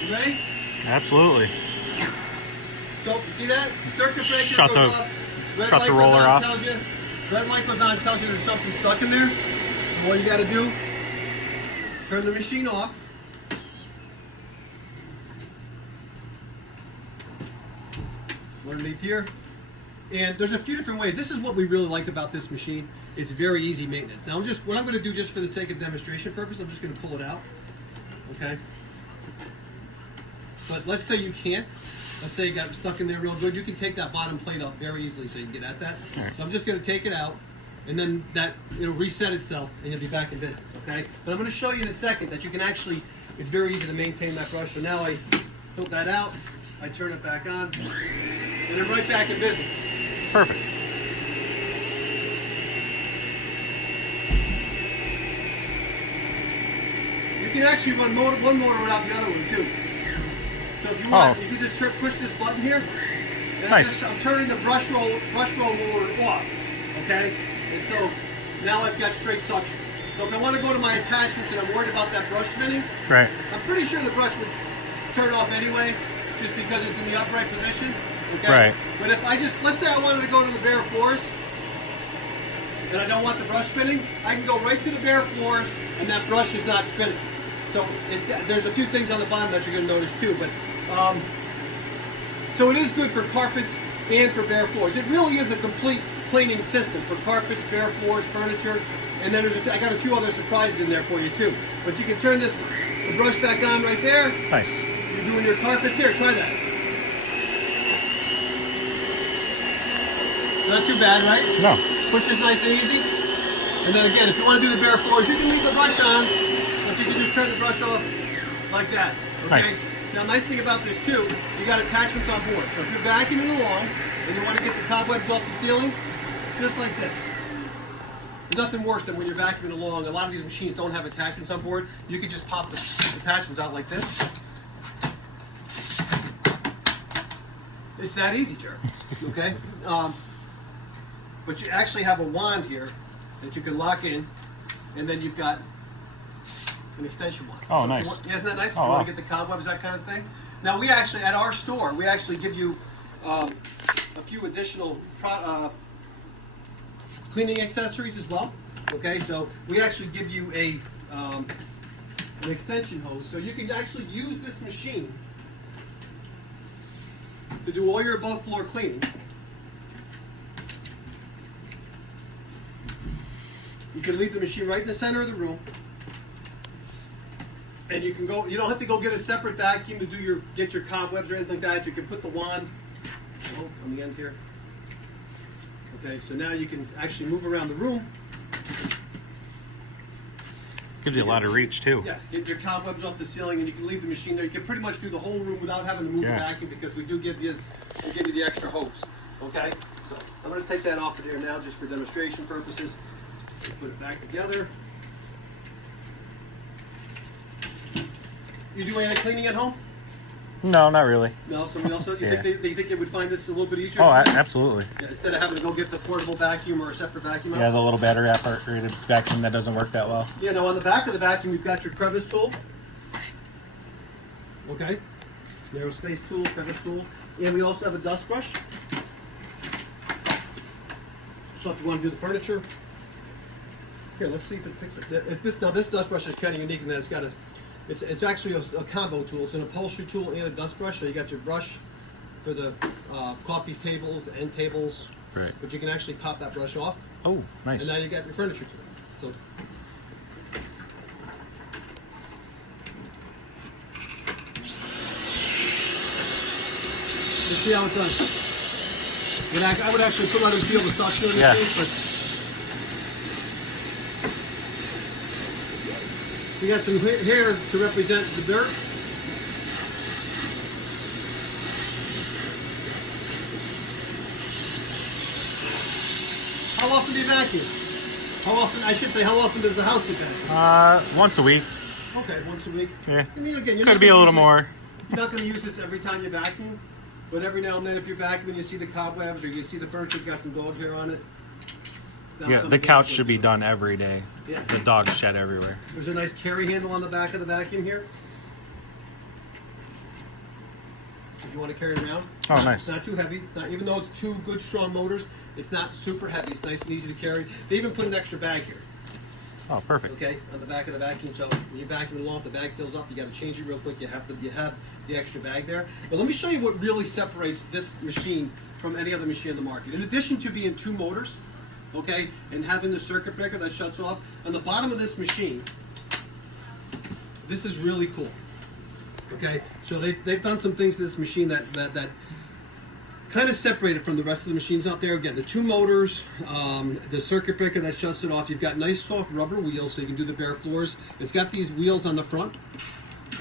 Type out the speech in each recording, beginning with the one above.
You ready? Absolutely. So, you see that? Circuit breaker Shut goes the- off. Red shut light the goes roller on, off. Tells you, red light goes on, tells you there's something stuck in there. So what you got to do, turn the machine off. Underneath here. And there's a few different ways. This is what we really like about this machine. It's very easy maintenance. Now what I'm going to do just for the sake of demonstration purpose, I'm just going to pull it out. Okay. But let's say you can't. Let's say you got it stuck in there real good. You can take that bottom plate off very easily so you can get at that. Right. So I'm just going to take it out, and then it'll reset itself, and you'll be back in business. Okay. But I'm going to show you in a second that you can actually. It's very easy to maintain that brush. So now I tilt that out. I turn it back on, and I'm right back in business. Perfect. You can actually run one motor without the other one too. So if you want, if you just push this button here, nice. I'm turning the brush roll motor off. Okay, and so now I've got straight suction. So if I want to go to my attachments and I'm worried about that brush spinning, Right. I'm pretty sure the brush would turn off anyway, just because it's in the upright position. Okay? Right. But if let's say I wanted to go to the bare floors, and I don't want the brush spinning, I can go right to the bare floors, and that brush is not spinning. So there's a few things on the bottom that you're going to notice too. But so it is good for carpets and for bare floors. It really is a complete cleaning system for carpets, bare floors, furniture, and then I got a few other surprises in there for you too. But you can turn the brush back on right there. Nice. You're doing your carpets here. Try that. Not too bad, right? No. Push this nice and easy. And then again, if you want to do the bare floors, you can leave the brush on, but you can just turn the brush off like that. Okay? Nice. Now, nice thing about this too, you got attachments on board. So if you're vacuuming along and you want to get the cobwebs off the ceiling, just like this. There's nothing worse than when you're vacuuming along. A lot of these machines don't have attachments on board. You can just pop the attachments out like this. It's that easy, Jerry. Okay? But you actually have a wand here that you can lock in, and then you've got an extension wand. Oh, so nice. Isn't that nice? Oh, If you want wow. to get the cobwebs, that kind of thing. Now, we actually, at our store, we actually give you a few additional cleaning accessories as well. Okay, so we actually give you an extension hose, so you can actually use this machine to do all your above floor cleaning. You can leave the machine right in the center of the room, and you can go. You don't have to go get a separate vacuum to get your cobwebs or anything like that. You can put the wand on the end here. Okay, so now you can actually move around the room. Gives you a lot of reach too. Yeah, get your cobwebs off the ceiling, and you can leave the machine there. You can pretty much do the whole room without having to move the vacuum, because we do give you the extra hose. Okay, so I'm going to take that off of there now just for demonstration purposes. Put it back together. You do any cleaning at home? No, not really. No, somebody else. You think they would find this a little bit easier? Oh, absolutely. Yeah, instead of having to go get the portable vacuum or a separate vacuum out? Yeah, the little battery operated vacuum that doesn't work that well. Yeah, now on the back of the vacuum, you've got your crevice tool. Okay. Narrow space tool, crevice tool. And we also have a dust brush. So if you want to do the furniture. Here, let's see if it picks it. Now this dust brush is kind of unique in that it's got it's actually a combo tool. It's an upholstery tool and a dust brush. So you got your brush for the coffee tables, end tables. Right. But you can actually pop that brush off. Oh, nice. And now you got your furniture tool. So let's see how it's done. I would actually put on and feel the suction on this thing, but we got some hair to represent the dirt. How often do you vacuum? How often does the house get vacuumed? Once a week. Okay, once a week. Yeah. I mean, again, Could be a little more. You're not going to use this every time you vacuum, but every now and then if you're vacuuming, you see the cobwebs or you see the furniture's got some dog hair on it. Yeah, the couch should be done every day. Yeah. The dogs shed everywhere. There's a nice carry handle on the back of the vacuum here. if you want to carry it around. Oh, It's nice. not too heavy. Even though it's two good, strong motors, it's not super heavy. It's nice and easy to carry. They even put an extra bag here. Oh, perfect. Okay, on the back of the vacuum. So when you vacuum it along, the bag fills up. You got to change it real quick. You have the extra bag there. But let me show you what really separates this machine from any other machine on the market. In addition to being two motors, okay, and having the circuit breaker that shuts off on the bottom of this machine, this is really cool. Okay, so they've done some things to this machine that kind of separated from the rest of the machines out there. Again, the two motors, the circuit breaker that shuts it off. You've got nice soft rubber wheels so you can do the bare floors. It's got these wheels on the front,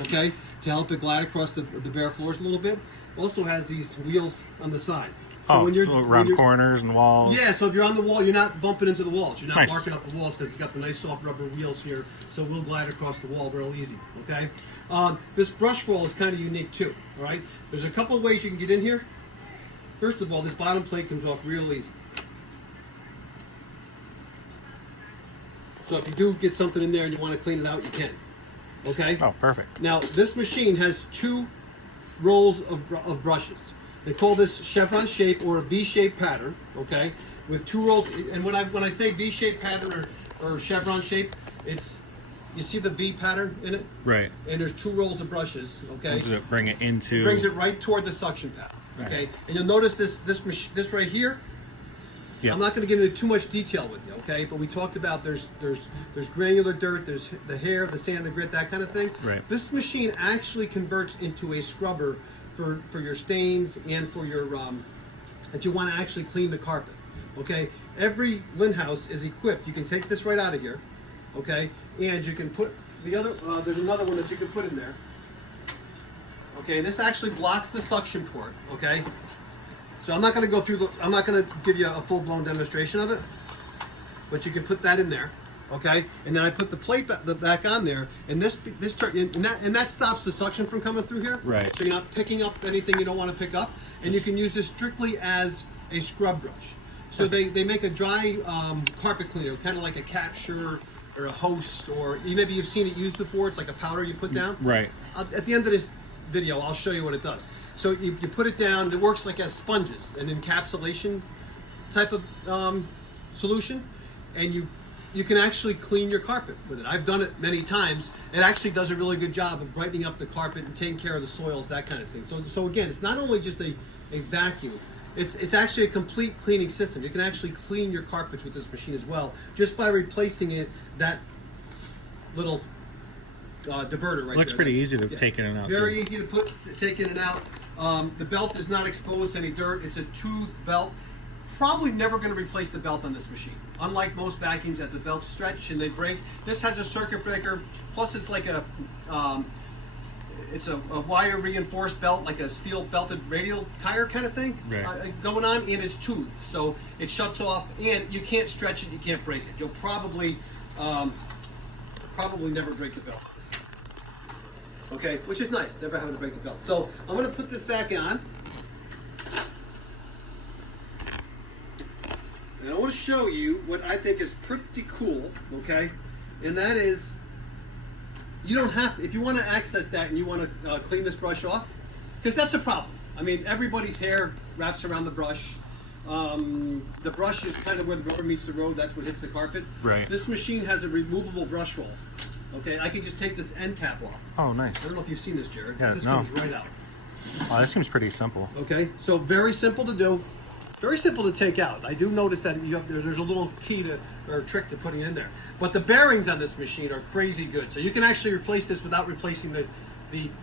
okay, to help it glide across the bare floors a little bit. Also has these wheels on the side. So around corners and walls. Yeah, so if you're on the wall, you're not bumping into the walls. You're not Nice. marking up the walls because it's got the nice soft rubber wheels here, so we'll glide across the wall real easy, okay? This brush roll is kind of unique too, all right? There's a couple of ways you can get in here. First of all, this bottom plate comes off real easy. So if you do get something in there and you want to clean it out, you can. Okay? Oh, perfect. Now, this machine has two rolls of brushes. They call this chevron shape or a V-shaped pattern, okay? With two rolls, and when I say V-shaped pattern or chevron shape, it's, you see the V pattern in it? Right. And there's two rolls of brushes, okay? Does it bring it into... It brings it right toward the suction pad. Okay, Right. and you'll notice this right here. Yeah. I'm not going to get into too much detail with you, okay? But we talked about there's granular dirt, there's the hair, the sand, the grit, that kind of thing. Right. This machine actually converts into a scrubber for your stains and for your if you want to actually clean the carpet. Okay, every Lindhaus is equipped. You can take this right out of here, okay, and you can put the other. There's another one that you can put in there. Okay, this actually blocks the suction port, okay? So I'm not going to go through I'm not going to give you a full-blown demonstration of it, but you can put that in there, okay? And then I put the plate back on there, and that stops the suction from coming through here. Right. So you're not picking up anything you don't want to pick up, and you can use this strictly as a scrub brush. So they make a dry carpet cleaner, kind of like a capture or a host, or maybe you've seen it used before. It's like a powder you put down. Right. At the end of this video, I'll show you what it does. So you put it down. It works like as sponges, an encapsulation type of solution, and you can actually clean your carpet with it. I've done it many times. It actually does a really good job of brightening up the carpet and taking care of the soils, that kind of thing. So again, it's not only just a vacuum. It's actually a complete cleaning system. You can actually clean your carpets with this machine as well, just by replacing that little diverter right Looks there. pretty easy to take in and out. Very too. easy to take in and out. The belt is not exposed to any dirt. It's a tooth belt. Probably never going to replace the belt on this machine. Unlike most vacuums that the belts stretch and they break, this has a circuit breaker. Plus, it's like a wire reinforced belt, like a steel belted radial tire kind of thing, right. Going on in its tooth. So it shuts off, and you can't stretch it. You can't break it. You'll probably never break the belt. Okay, which is nice, never having to break the belt. So I'm going to put this back on. And I want to show you what I think is pretty cool, okay? And that is, you don't have to, if you want to access that and you want to clean this brush off, because that's a problem. I mean, everybody's hair wraps around the brush. The brush is kind of where the rubber meets the road. That's what hits the carpet. Right. This machine has a removable brush roll. Okay, I can just take this end cap off. Oh, nice. I don't know if you've seen this, Jared. Yeah, This no. comes right out. Oh, that seems pretty simple. Okay, so very simple to do, very simple to take out. I do notice that there's a little key or trick to putting it in there. But the bearings on this machine are crazy good. So you can actually replace this without replacing the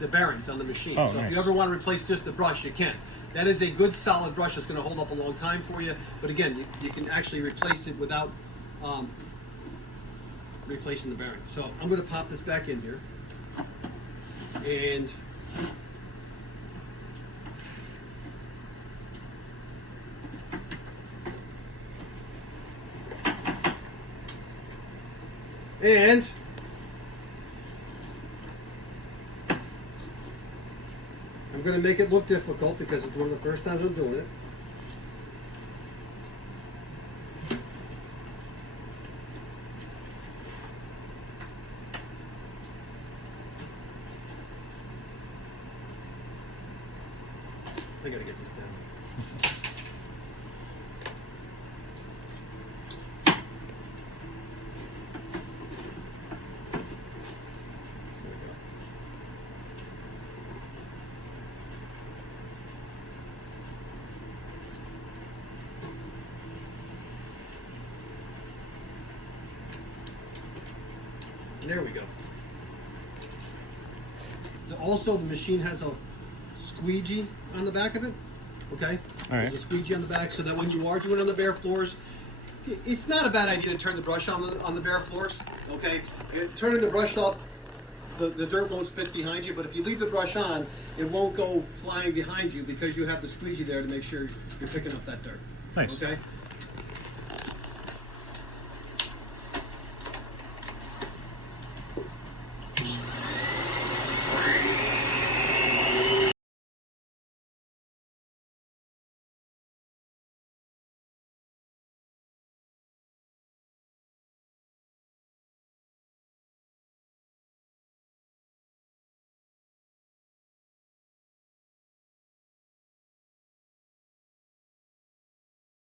bearings on the machine. Oh, so nice. if you ever want to replace just the brush, you can. That is a good solid brush that's going to hold up a long time for you. But again, you can actually replace it without replacing the bearings. So I'm going to pop this back in here. And I'm going to make it look difficult because it's one of the first times I'm doing it. I gotta get this down. There we go. Also, the machine has a squeegee on the back of it. Okay? All right. There's a squeegee on the back so that when you are doing it on the bare floors, it's not a bad idea to turn the brush on the bare floors. Okay? Turning the brush up, the dirt won't spit behind you, but if you leave the brush on, it won't go flying behind you because you have the squeegee there to make sure you're picking up that dirt. Nice. Okay?